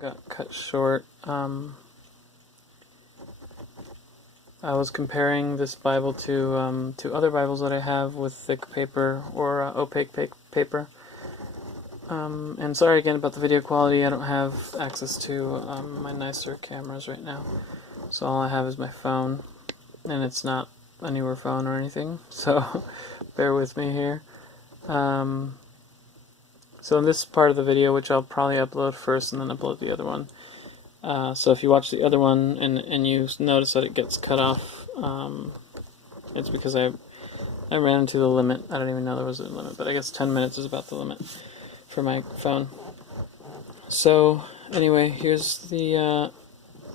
got cut short. I was comparing this Bible to other Bibles that I have with thick paper or opaque paper. And sorry again about the video quality. I don't have access to my nicer cameras right now, so all I have is my phone, and it's not a newer phone or anything, so bear with me here. So in this part of the video, which I'll probably upload first and then upload the other one, so if you watch the other one and you notice that it gets cut off, it's because I ran into the limit. I don't even know there was a limit, but I guess 10 minutes is about the limit for my phone. So anyway, here's the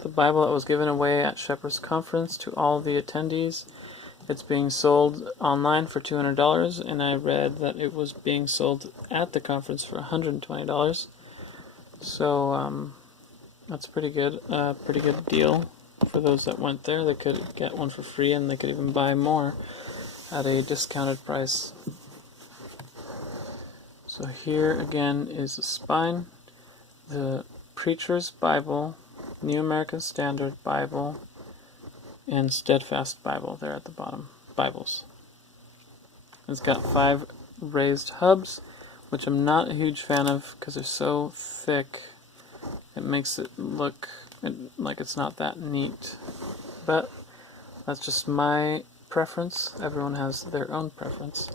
Bible that was given away at Shepherd's Conference to all the attendees. It's being sold online for $200, and I read that it was being sold at the conference for $120. So that's pretty good. Pretty good deal for those that went there. They could get one for free, and they could even buy more at a discounted price. So here again is the spine, the Preacher's Bible, New American Standard Bible, and Steadfast Bible there at the bottom. Bibles. It's got 5 raised hubs, which I'm not a huge fan of because they're so thick. It makes it look like it's not that neat. But that's just my preference. Everyone has their own preference.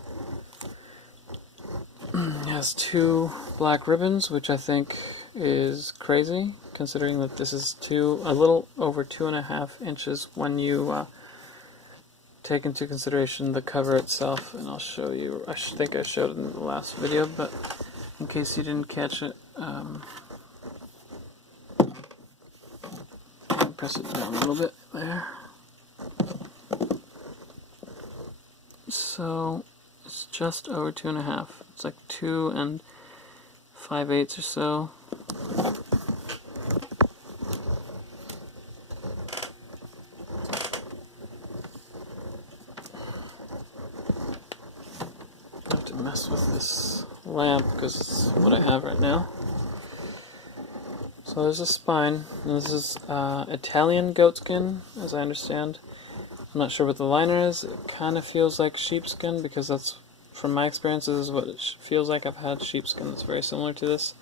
It has 2 black ribbons, which I think is crazy, considering that this is a little over 2.5 inches when you take into consideration the cover itself. And I'll show you. I think I showed it in the last video, but in case you didn't catch it, press it down a little bit there. So it's just over 2.5. It's like 2 5/8 or so. I have to mess with this lamp because it's what I have right now. So there's a spine. And this is Italian goatskin, as I understand. I'm not sure what the liner is. It kind of feels like sheepskin because that's, from my experience, this is what it feels like. I've had sheepskin that's very similar to this.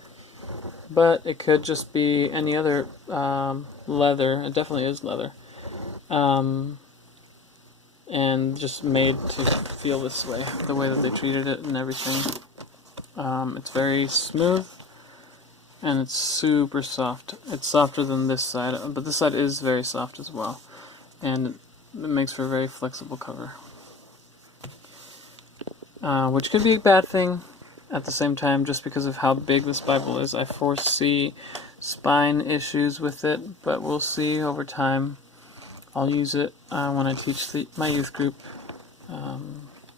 But it could just be any other leather. It definitely is leather. And just made to feel this way, the way that they treated it and everything. It's very smooth, and it's super soft. It's softer than this side, but this side is very soft as well. And it makes for a very flexible cover. Which could be a bad thing at the same time, just because of how big this Bible is. I foresee spine issues with it, but we'll see over time. I'll use it when I teach my youth group.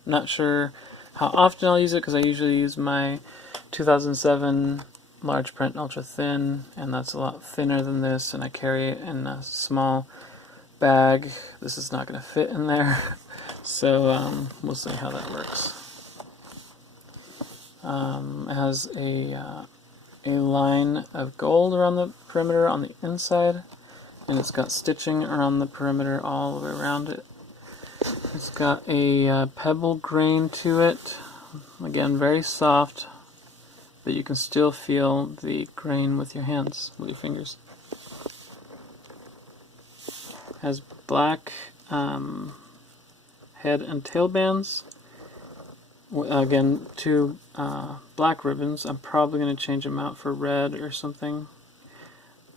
Not sure how often I'll use it, because I usually use my 2007 large print ultra thin, and that's a lot thinner than this, and I carry it in a small bag. This is not going to fit in there, so we'll see how that works. It has a line of gold around the perimeter on the inside, and it's got stitching around the perimeter all the way around it. It's got a pebble grain to it, again very soft, but you can still feel the grain with your hands, with your fingers. It has black head and tail bands. Again, 2 black ribbons. I'm probably going to change them out for red or something.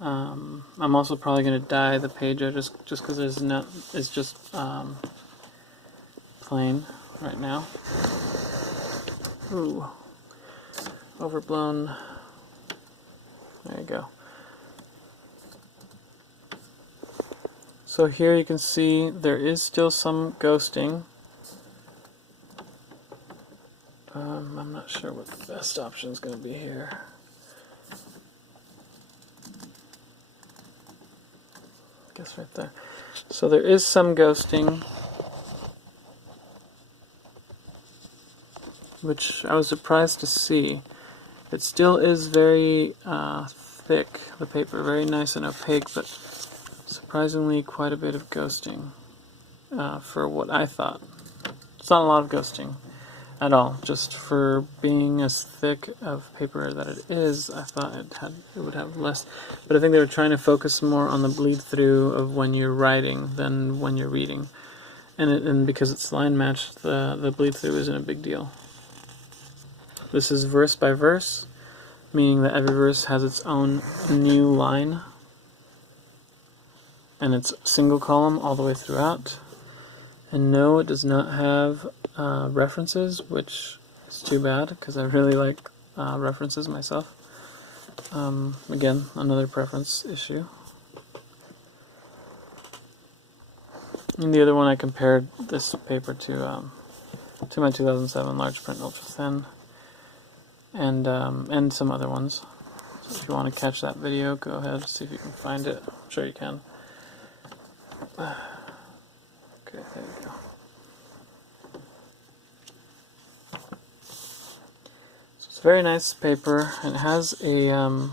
I'm also probably going to dye the page just because it's just plain right now. Ooh, overblown. There you go. So here you can see there is still some ghosting. I'm not sure what the best option is going to be here. I guess right there. So there is some ghosting, which I was surprised to see. It still is very thick, the paper, very nice and opaque, but surprisingly quite a bit of ghosting for what I thought. It's not a lot of ghosting at all, just for being as thick of paper that it is. I thought it would have less, but I think they were trying to focus more on the bleed through of when you're writing than when you're reading, and because it's line matched, the bleed through isn't a big deal. This is verse by verse, meaning that every verse has its own new line, and it's single column all the way throughout. And no, it does not have references, which is too bad, because I really like references myself. Again, another preference issue. And the other one, I compared this paper to my 2007 large print ultra thin, and some other ones. So if you want to catch that video, go ahead, see if you can find it. I'm sure you can. Okay, there you go. So it's a very nice paper, and it has a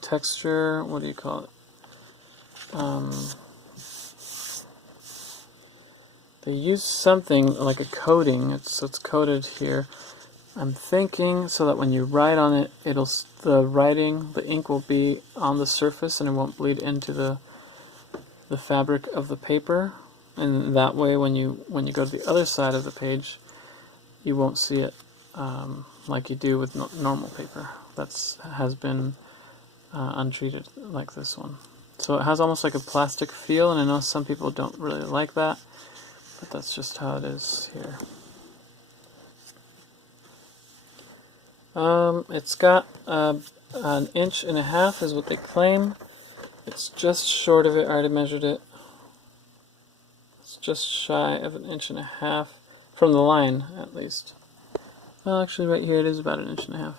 texture. What do you call it? They use something like a coating. It's coated here. I'm thinking so that when you write on it, the ink will be on the surface and it won't bleed into the fabric of the paper, and that way when you go to the other side of the page, you won't see it like you do with normal paper has been untreated like this one. So it has almost like a plastic feel, and I know some people don't really like that, but that's just how it is here. It's got an 1.5 inches is what they claim. It's just short of it. I already measured it. It's just shy of 1.5 inches from the line, at least. Well, actually, right here it is about 1.5 inches.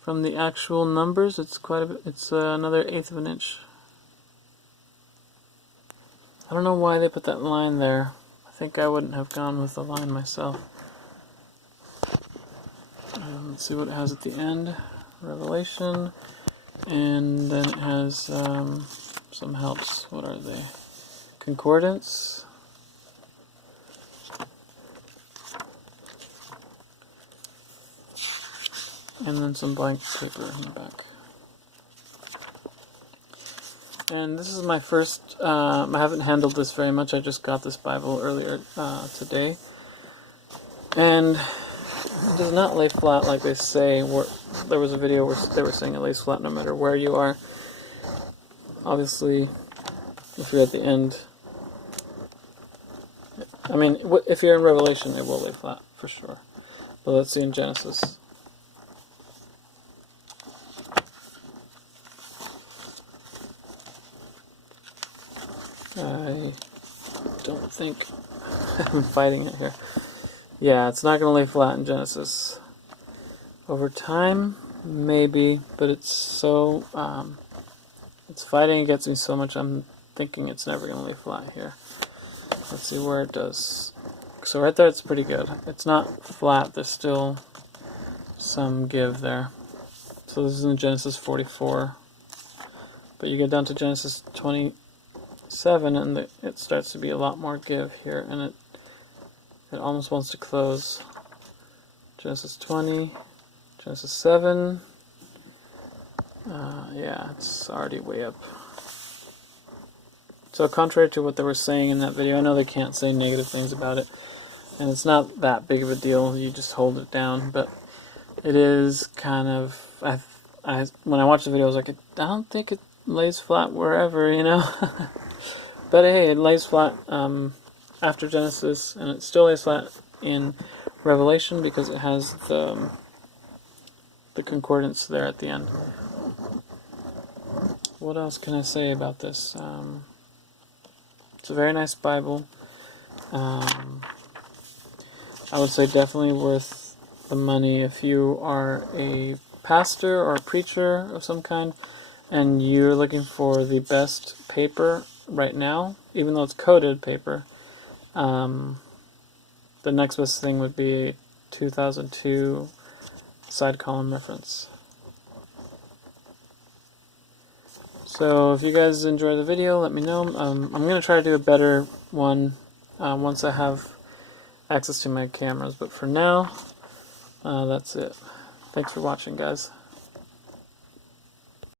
From the actual numbers, it's quite a bit. It's another 1/8 of an inch. I don't know why they put that line there. I think I wouldn't have gone with the line myself. Let's see what it has at the end. Revelation. And then it has some helps. What are they? Concordance. And then some blank paper in the back. And this is my first, I haven't handled this very much. I just got this Bible earlier today. And it does not lay flat like they say. There was a video where they were saying it lays flat no matter where you are. Obviously, if you're at the end, I mean, if you're in Revelation, it will lay flat for sure. But let's see in Genesis. I don't think I'm fighting it here. Yeah, it's not going to lay flat in Genesis. Over time, maybe, but it's so, it's fighting against me so much, I'm thinking it's never going to lay flat here. Let's see where it does. So right there it's pretty good. It's not flat, there's still some give there. So this is in Genesis 44. But you get down to Genesis 27 and it starts to be a lot more give here, and it almost wants to close. Genesis 20, Genesis 7, yeah, it's already way up. So contrary to what they were saying in that video, I know they can't say negative things about it, and it's not that big of a deal, you just hold it down, but it is kind of, when I watched the video I was like, I don't think it lays flat wherever, you know? But hey, it lays flat after Genesis, and it still lays flat in Revelation because it has the concordance there at the end. What else can I say about this? It's a very nice Bible. I would say definitely worth the money if you are a pastor or a preacher of some kind and you're looking for the best paper right now, even though it's coated paper. The next best thing would be a 2002 side column reference. So if you guys enjoy the video, let me know. I'm going to try to do a better one once I have access to my cameras. But for now, that's it. Thanks for watching, guys.